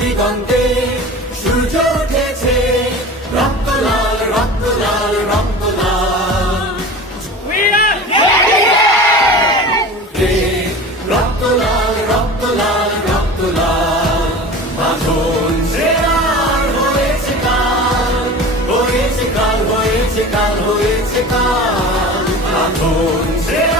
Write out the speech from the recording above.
দিগন্তে সূর্য উঠেছে, রক্ত লাল রক্ত লাল রক্ত লাল। রক্ত লাল রক্ত লাল রক্ত লাল। বাঁধন সেরার হয়েছে কাল, হয়েছে কাল, হয়েছে কাল, হয়েছে কাল। বাঁধন সেরা